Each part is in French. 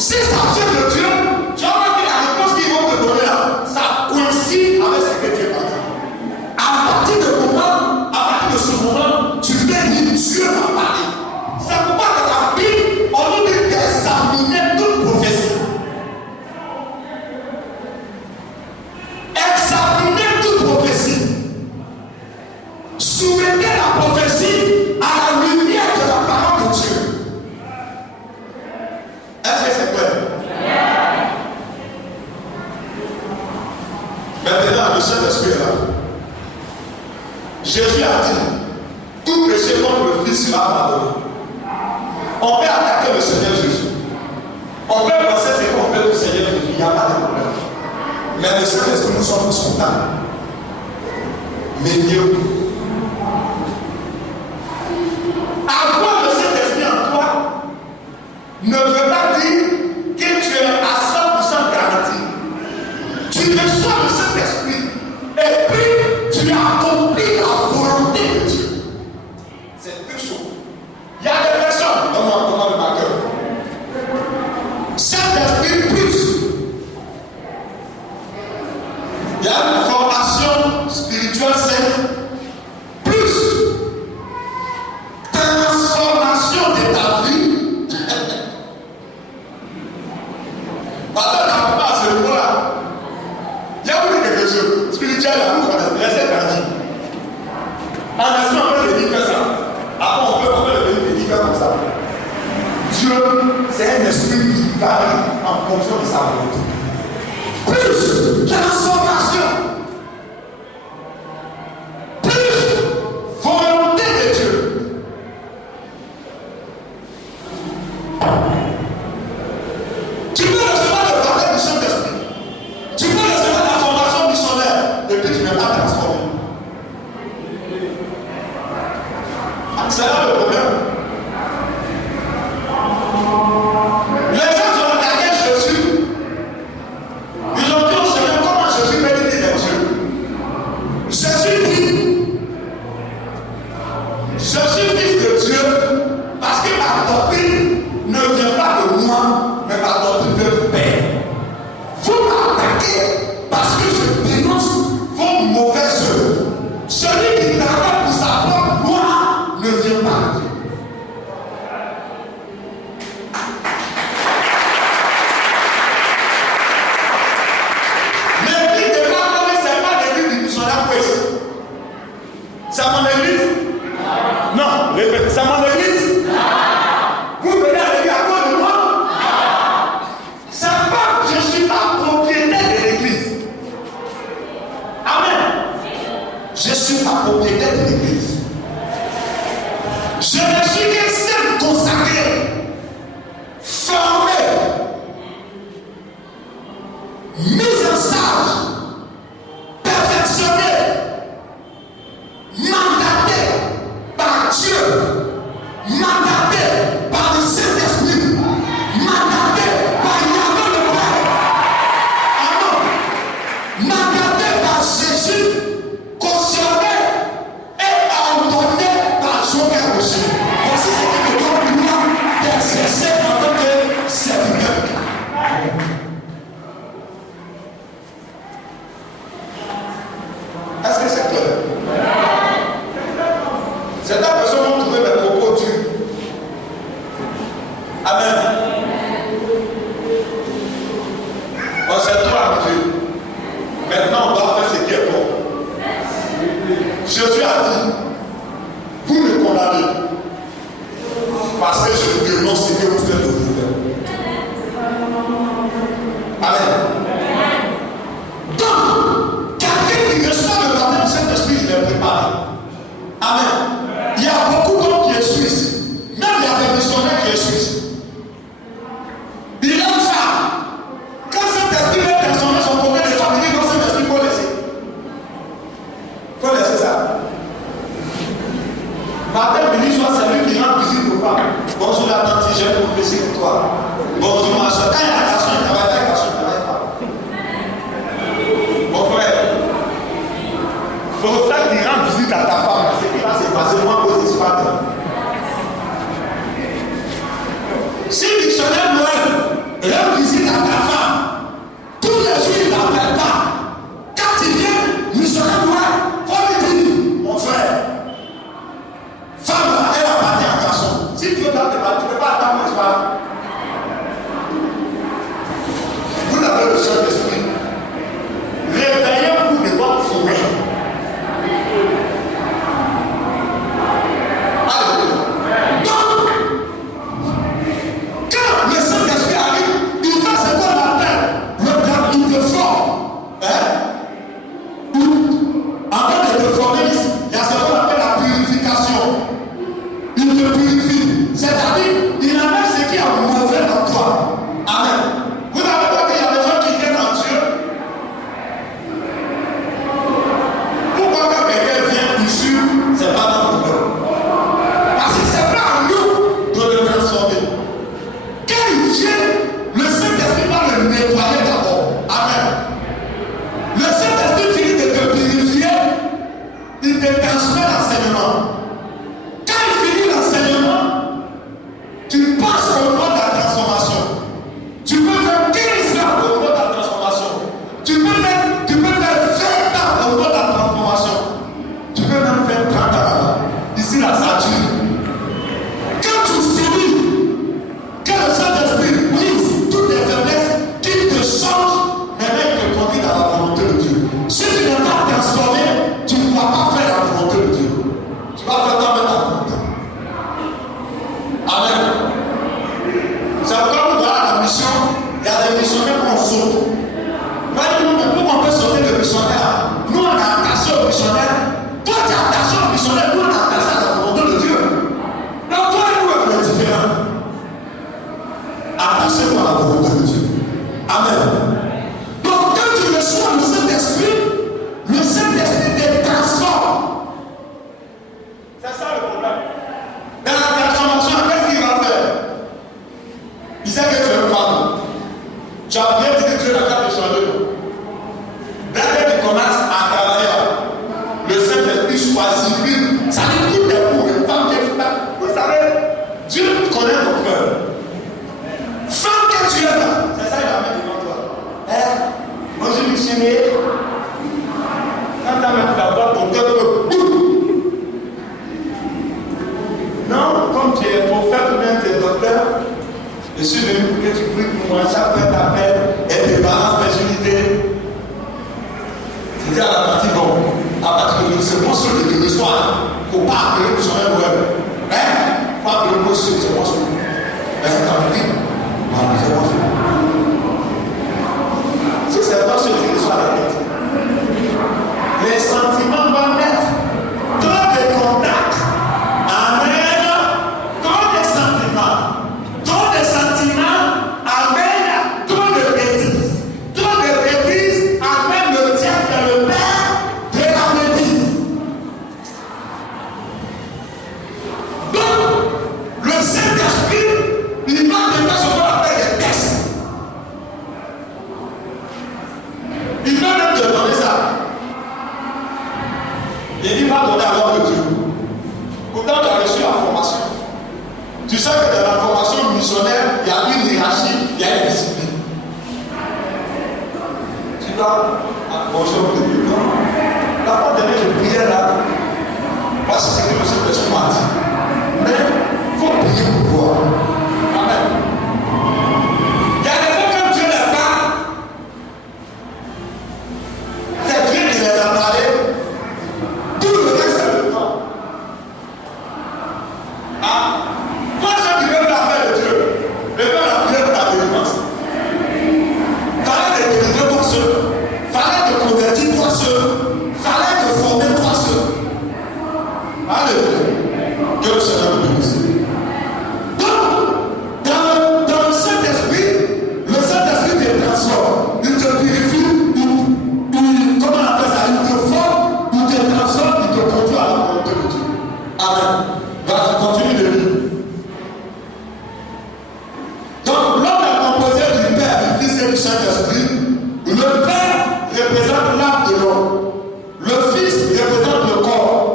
Si ça vient de Dieu, tu vas voir que la réponse qu'ils vont te donner là, ça coïncide avec ce que Dieu va dire. À partir de ce moment, tu bénis, Dieu va parler. C'est pourquoi dans la Bible, on nous dit d'examiner toute prophétie. Examiner toute prophétie. Soumettez la prophétie à la lumière de la parole de Dieu. Est-ce que c'est clair? Maintenant, le Saint-Esprit est là. Jésus a dit, tout péché contre le Fils sera pardonné. On peut attaquer le Seigneur Jésus. On peut penser ce qu'on fait au Seigneur Jésus. Il n'y a pas de problème. Mais le Saint-Esprit, nous sommes tous contents. Méfiez-vous. Avoir le Saint-Esprit en toi ne veut pas dire que tu es à 100% garanti. Tu reçois le Saint-Esprit et puis tu accomplis la volonté de Dieu. C'est deux choses. Il y a des personnes, comment le marqueur. Saint-Esprit plus. Il y a une formation spirituelle saine plus transformation de ta vie. Pardon, n'a pas ce mot-là. Il y a beaucoup de quelque chose spirituel là, nous connaissons, restez tranquille. En nation, on peut le dire ça. Après, on peut le dire comme ça. Dieu, c'est un esprit qui varie en fonction de sa volonté. Plus transformation. Plus volonté de Dieu. Tu peux recevoir le baptême du Saint-Esprit. Tu peux recevoir la formation missionnaire et puis tu n'es pas transformé. C'est là le problème. Les gens qui ont attaqué Jésus, ils ont dit au Seigneur comment Jésus mérite d'être Dieu. Jésus dit, je suis fils de Dieu parce que ma doctrine ne vient pas de moi, mais ma doctrine de Père. Vous m'attaquez parce que je dénonce vos mauvaises œuvres. Celui qui travaille pour sa propre gloire ne vient pas de Dieu. L'église de Macron, ce n'est pas l'église du missionnaire Ouest. C'est mon église? Non, répétez, c'est mon église? Vous venez à l'église à cause de moi? C'est pas que je suis la propriété de l'église. Amen. Je suis la propriété de l'église. Je ne suis qu'un seul consacré, formé, mis en stage, perfectionné, mandaté par Dieu, mandaté par le Saint-Esprit, mandaté par Yahvé le Père. Amen. Mandaté par Jésus, cautionné et ordonné par Joël aussi. Voici ce que le corps du monde d'exercer en tant que serviteur. Est-ce que c'est clair? Certaines personnes vont trouver mes propos durs. Amen. On s'est trop habitué. Maintenant, on va faire ce qui est bon. Jésus a dit, vous me condamnez parce que je dénonce ce que vous faites de vous-même. Amen. Donc, quelqu'un qui reçoit le baptême du Saint-Esprit, il est préparé. Amen. Il y a beaucoup d'hommes qui sont ici. Même il y a des missionnaires qui sont ici. Il aime ça. Quand Saint-Esprit veut transformer son problème de famille, quand Saint-Esprit, il faut laisser. Il faut laisser ça. Amen. C'est comme voilà la mission, il y a des missionnaires qu'on saute. Pourquoi on peut sauter le missionnaire? Nous on est attaché au missionnaire. Toi tu es attaché au missionnaire, nous on est attaché à la volonté de Dieu. Donc toi et nous on est différents. Attachez-vous à la volonté de Dieu. Amen. Donc quand tu reçois le Saint-Esprit te transforme. C'est ça le problème. Dans la transformation, qu'est-ce qu'il va faire? Il sait que tu es une femme. Tu as bien dit que Dieu n'a qu'à te changer. Dès que tu commences à travailler, le Saint-Esprit choisit une. Ça dit tout est pour une femme qui est là. Vous savez, Dieu connaît ton cœur. Femme que tu es là, c'est ça qu'il va mettre devant toi. Moi je me suis né. Quand tu as même la voix pour te non, comme tu es prophète ou bien tu es docteur, je suis venu pour que tu pries pour moi. Chaque fois que tu appelles, et tu balances mes unités. Tu dis à la partie, bon, à partir de c'est bon sur le soir. Il ne faut pas appeler pour son web. Il faut appeler pour c'est bon sur le. Est-ce que tu as compris? Non, c'est bon sur le. Si c'est pas sur le soir, la tête. Les sentiments vont naître. Trop de contacts. Amen. Trop de sentiments. Trop de sentiments. Amen. Trop de bêtises. Trop de bêtises. Amen. Le diable est le père de la bêtise. Donc, le Saint-Esprit, il va devenir ce qu'on appelle des tests. Il va même te donner ça. Il dit va donner à l'homme de Dieu. Pourtant, tu as reçu la formation. Tu sais que dans la formation missionnaire, il y a une hiérarchie, il y a une discipline. Tu vas bonjour de Dieu. La fois dernière, je priais là. Voici ce que le Saint-Esprit m'a dit. Mais il faut prier pour voir. Amen. Il y a des fois quand Dieu les parle, c'est Dieu qui les a parlé. Tout le reste, c'est le temps. Ah, toi, ce qui veut faire affaire de Dieu, le Père a prié pour ta délivrance. Fallait te délivrer toi seul. Fallait te convertir toi seul. Fallait te former toi seul. Alléluia. Que le Seigneur nous bénisse. Donc, dans le Saint-Esprit te transforme. Il te purifie. Comment on appelle ça? Il te forme, il te transforme, il te conduit à la volonté de Dieu. Amen. Continue de lire. Donc, l'homme est composé du Père, du Fils et du Saint-Esprit. Le Père représente l'âme de l'homme. Le Fils représente le corps.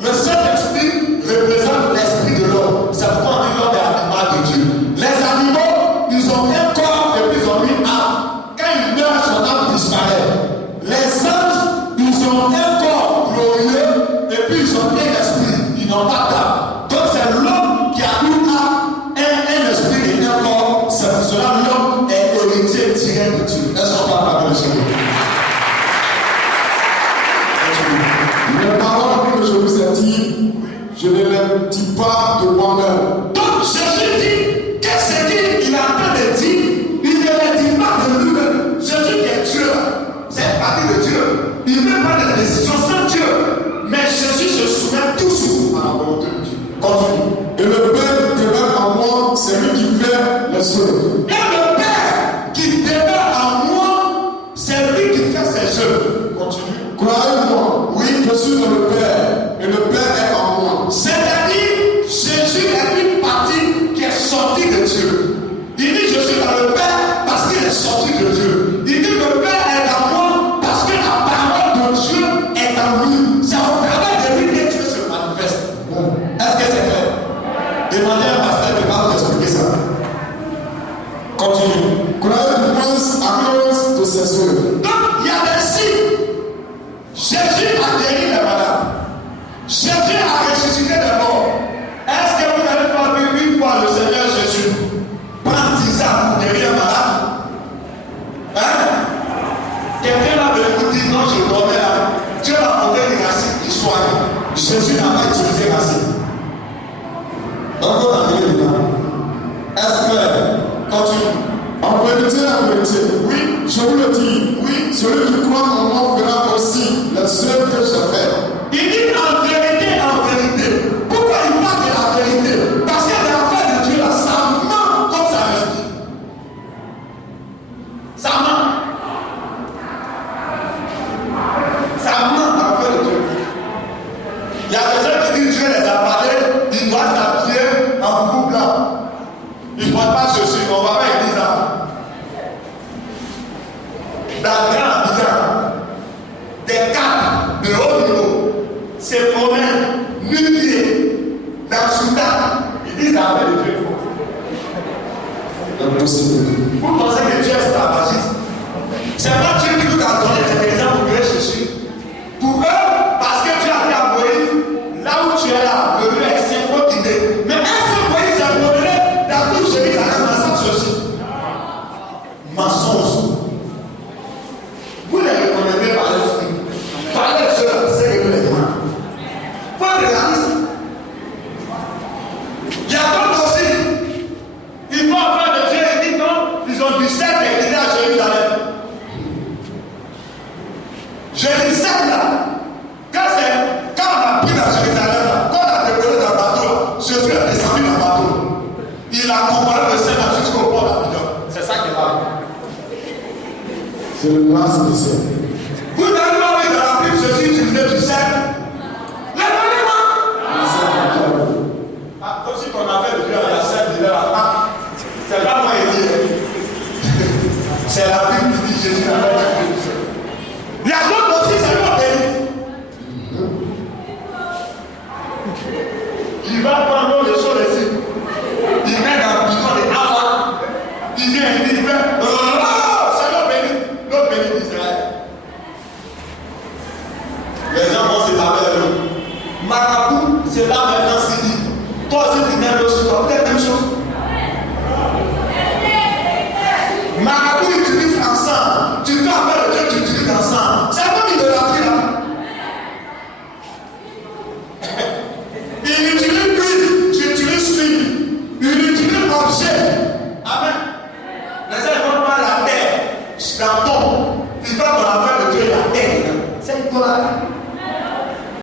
Le Saint-Esprit représente l'esprit de l'homme. C'est pourquoi on dit l'homme est animal de Dieu. Les animaux, ils ont un corps et puis ils ont une âme. Quand ils meurent, son âme disparaît. Les anges, ils ont un corps glorieux et puis ils ont un esprit. Ils n'ont pas d'âme. Donc c'est l'homme qui a une âme, un esprit et un corps. C'est pour cela que l'homme est héritier direct de Dieu. Est-ce qu'on parle avec le Seigneur? Les paroles que je vous ai dit, je ne les dis pas de moi-même. Donc Jésus dit, qu'est-ce qu'il est en train de dire? Il ne les dit pas de lui-même. Jésus qui est Dieu, c'est partie de Dieu. Il ne met pas de décision sans Dieu. Mais Jésus se soumet toujours à la volonté de Dieu. Continue. Et le Père qui demeure en moi, c'est lui qui fait les œuvres. Et le Père qui demeure en moi, c'est lui qui fait ses œuvres. Continue. Croyez-moi, oui, je suis dans le Père, et le Père est en moi. C'est-à-dire, Jésus est une partie qui est sortie de Dieu. Il dit, je suis dans le Père parce qu'il est sorti de Dieu. Il dit, le Père est en moi parce que la parole de Dieu est en lui. C'est au travers de lui que Dieu se manifeste. Est-ce que c'est clair? Demandez à un pasteur de pas vous expliquer ça. Continue. Croyez-moi à cause de ses œuvres. Donc, il y a des signes. Jésus a guéri les malades. Jésus a ressuscité les morts. Est-ce que vous avez pas vu une fois le Seigneur Jésus prendre 10 ans pour guérir un malade? Quelqu'un là vous dit non, je dormais là. Dieu a porté une racine qui soigne. Jésus n'a pas utilisé racine. Donc, on a mis dedans. Vous pensez que Dieu est tabagiste? C'est pas Dieu qui nous a donné l'intelligence pour aller chercher. Pour eux, parce que Dieu a dit à Moïse, là où tu es là, le lieu est saint, faut quitter. Mais est-ce que Moïse a promené dans tout Jérusalem dans cette société? Mensonge. Vous les reconnaissez par les fruits. Par les œuvres, c'est régulièrement. Faut être réaliste. Il y a d'autres aussi. Ils vont faire de Dieu et disent non, ils ont du 7 et ils à Jérusalem. Jérusalem là, quand on a pris dans Jérusalem là, quand on a décollé dans le bateau là, Jésus est descendu dans le bateau. Il a comparé le Seigneur jusqu'au port d'Abidjan. C'est ça qui va. C'est le last spécial. Vous n'avez pas vu dans la Bible Jésus utiliser du sel? Lèvez-moi! Ah, comme si on a fait le Dieu à la scène de là. Ah, c'est pas moi qui dis. C'est la Bible qui dit Jésus n'a pas fait du sel. Il y a d'autres aussi, c'est pas béni. Il va prendre les choses ici. Il met dans le bidon des amas. Il vient et il fait. C'est l'homme béni. L'homme béni d'Israël. Les gens vont se laver les mains. Marabout, c'est là maintenant, c'est dit. Toi aussi, tu mets l'eau sur toi. C'est la même chose. Marabout utilise ensemble. Tu fais avec le Dieu, tu utilises ensemble. C'est comme l'idolâtrie là. Il utilise l'huile, tu utilises l'huile. Il utilise l'objet. Amen. Les gens vont prendre la terre dans ton. Tu fais ton affaire de Dieu et la terre. C'est idolâtrie.